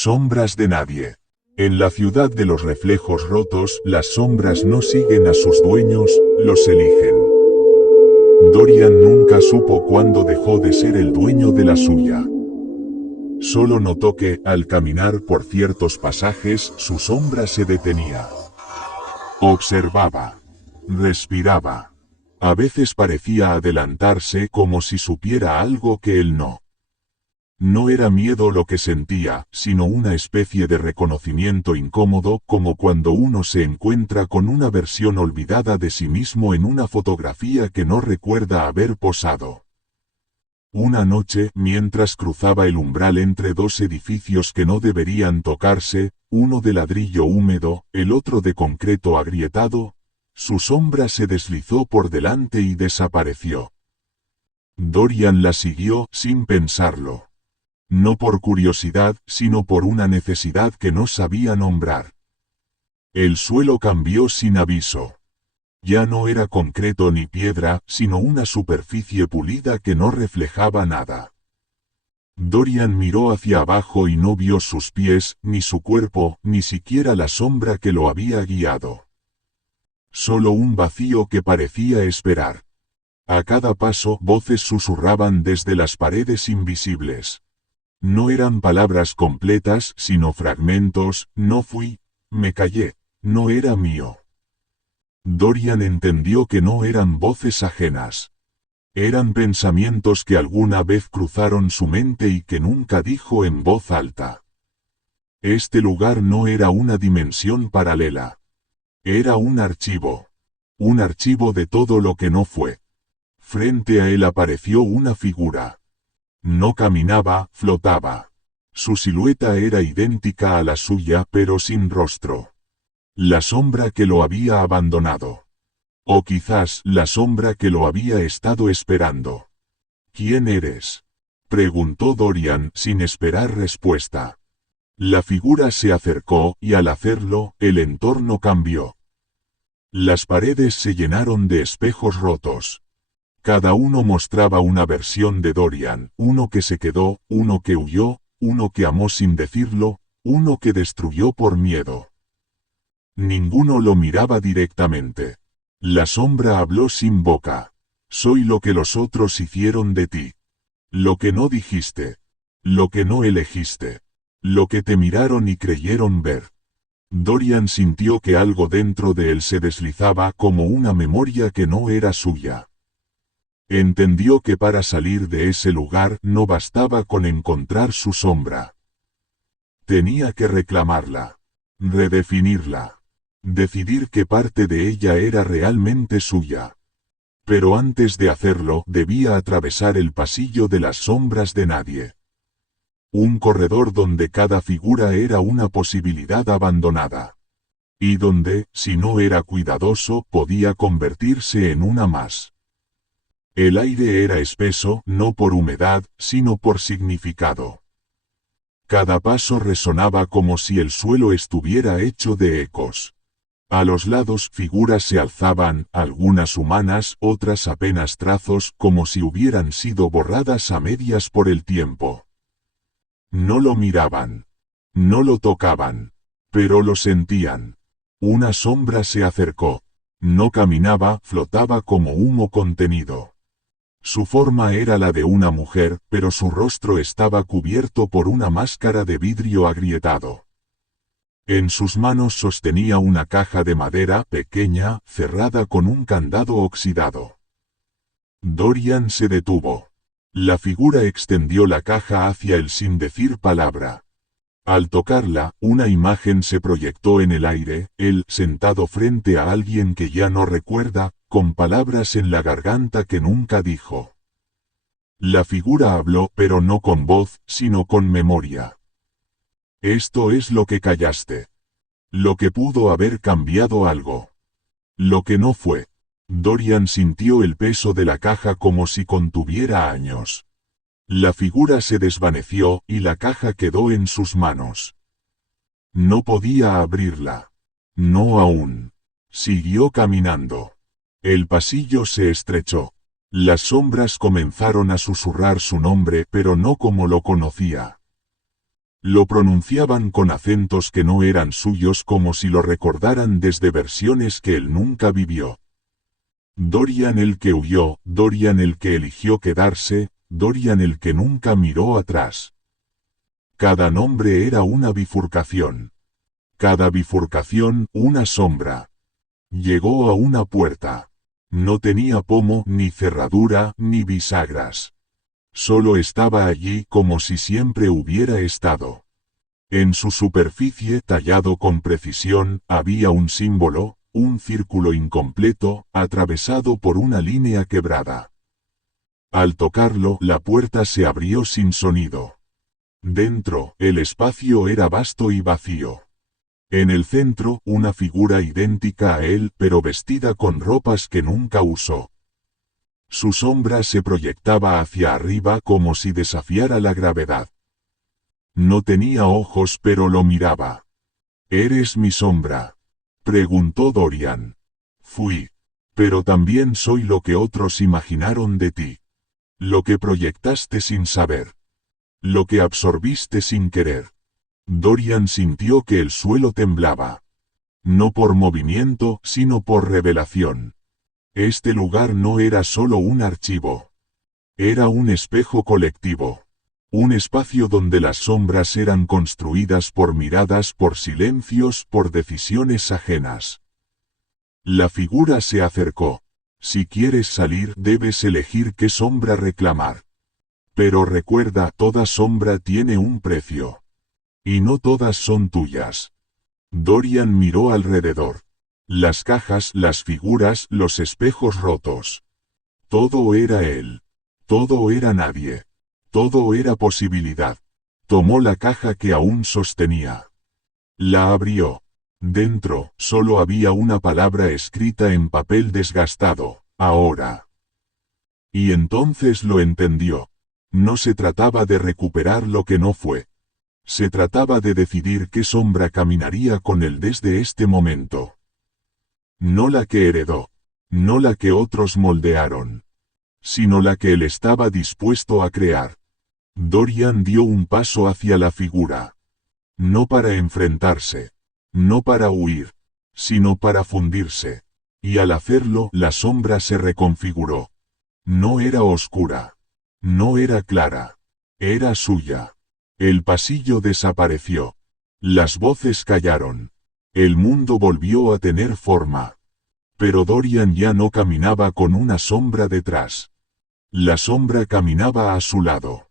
Sombras de nadie. En la ciudad de los reflejos rotos, las sombras no siguen a sus dueños, los eligen. Dorian nunca supo cuándo dejó de ser el dueño de la suya. Solo notó que, al caminar por ciertos pasajes, su sombra se detenía. Observaba. Respiraba. A veces parecía adelantarse como si supiera algo que él no. No era miedo lo que sentía, sino una especie de reconocimiento incómodo, como cuando uno se encuentra con una versión olvidada de sí mismo en una fotografía que no recuerda haber posado. Una noche, mientras cruzaba el umbral entre dos edificios que no deberían tocarse, uno de ladrillo húmedo, el otro de concreto agrietado, su sombra se deslizó por delante y desapareció. Dorian la siguió sin pensarlo. No por curiosidad, sino por una necesidad que no sabía nombrar. El suelo cambió sin aviso. Ya no era concreto ni piedra, sino una superficie pulida que no reflejaba nada. Dorian miró hacia abajo y no vio sus pies, ni su cuerpo, ni siquiera la sombra que lo había guiado. Solo un vacío que parecía esperar. A cada paso, voces susurraban desde las paredes invisibles. No eran palabras completas, sino fragmentos: no fui, me callé, no era mío. Dorian entendió que no eran voces ajenas. Eran pensamientos que alguna vez cruzaron su mente y que nunca dijo en voz alta. Este lugar no era una dimensión paralela. Era un archivo. Un archivo de todo lo que no fue. Frente a él apareció una figura. No caminaba, flotaba. Su silueta era idéntica a la suya, pero sin rostro. La sombra que lo había abandonado. O quizás la sombra que lo había estado esperando. ¿Quién eres?, preguntó Dorian sin esperar respuesta. La figura se acercó, y al hacerlo, el entorno cambió. Las paredes se llenaron de espejos rotos. Cada uno mostraba una versión de Dorian, uno que se quedó, uno que huyó, uno que amó sin decirlo, uno que destruyó por miedo. Ninguno lo miraba directamente. La sombra habló sin boca. Soy lo que los otros hicieron de ti. Lo que no dijiste. Lo que no elegiste. Lo que te miraron y creyeron ver. Dorian sintió que algo dentro de él se deslizaba como una memoria que no era suya. Entendió que para salir de ese lugar no bastaba con encontrar su sombra. Tenía que reclamarla. Redefinirla. Decidir qué parte de ella era realmente suya. Pero antes de hacerlo, debía atravesar el pasillo de las sombras de nadie. Un corredor donde cada figura era una posibilidad abandonada. Y donde, si no era cuidadoso, podía convertirse en una más. El aire era espeso, no por humedad, sino por significado. Cada paso resonaba como si el suelo estuviera hecho de ecos. A los lados figuras se alzaban, algunas humanas, otras apenas trazos, como si hubieran sido borradas a medias por el tiempo. No lo miraban. No lo tocaban. Pero lo sentían. Una sombra se acercó. No caminaba, flotaba como humo contenido. Su forma era la de una mujer, pero su rostro estaba cubierto por una máscara de vidrio agrietado. En sus manos sostenía una caja de madera pequeña, cerrada con un candado oxidado. Dorian se detuvo. La figura extendió la caja hacia él sin decir palabra. Al tocarla, una imagen se proyectó en el aire, él sentado frente a alguien que ya no recuerda, con palabras en la garganta que nunca dijo. La figura habló, pero no con voz, sino con memoria. Esto es lo que callaste. Lo que pudo haber cambiado algo. Lo que no fue. Dorian sintió el peso de la caja como si contuviera años. La figura se desvaneció, y la caja quedó en sus manos. No podía abrirla. No aún. Siguió caminando. El pasillo se estrechó. Las sombras comenzaron a susurrar su nombre, pero no como lo conocía. Lo pronunciaban con acentos que no eran suyos, como si lo recordaran desde versiones que él nunca vivió. Dorian el que huyó, Dorian el que eligió quedarse, Dorian el que nunca miró atrás. Cada nombre era una bifurcación. Cada bifurcación, una sombra. Llegó a una puerta. No tenía pomo, ni cerradura, ni bisagras. Solo estaba allí como si siempre hubiera estado. En su superficie, tallado con precisión, había un símbolo, un círculo incompleto, atravesado por una línea quebrada. Al tocarlo, la puerta se abrió sin sonido. Dentro, el espacio era vasto y vacío. En el centro, una figura idéntica a él, pero vestida con ropas que nunca usó. Su sombra se proyectaba hacia arriba como si desafiara la gravedad. No tenía ojos, pero lo miraba. «¿Eres mi sombra?», preguntó Dorian. «Fui. Pero también soy lo que otros imaginaron de ti. Lo que proyectaste sin saber. Lo que absorbiste sin querer». Dorian sintió que el suelo temblaba. No por movimiento, sino por revelación. Este lugar no era solo un archivo. Era un espejo colectivo. Un espacio donde las sombras eran construidas por miradas, por silencios, por decisiones ajenas. La figura se acercó. «Si quieres salir, debes elegir qué sombra reclamar. Pero recuerda, toda sombra tiene un precio. Y no todas son tuyas». Dorian miró alrededor. Las cajas, las figuras, los espejos rotos. Todo era él. Todo era nadie. Todo era posibilidad. Tomó la caja que aún sostenía. La abrió. Dentro, solo había una palabra escrita en papel desgastado: «Ahora». Y entonces lo entendió. No se trataba de recuperar lo que no fue. Se trataba de decidir qué sombra caminaría con él desde este momento. No la que heredó. No la que otros moldearon. Sino la que él estaba dispuesto a crear. Dorian dio un paso hacia la figura. No para enfrentarse. No para huir. Sino para fundirse. Y al hacerlo, la sombra se reconfiguró. No era oscura. No era clara. Era suya. El pasillo desapareció. Las voces callaron. El mundo volvió a tener forma. Pero Dorian ya no caminaba con una sombra detrás. La sombra caminaba a su lado.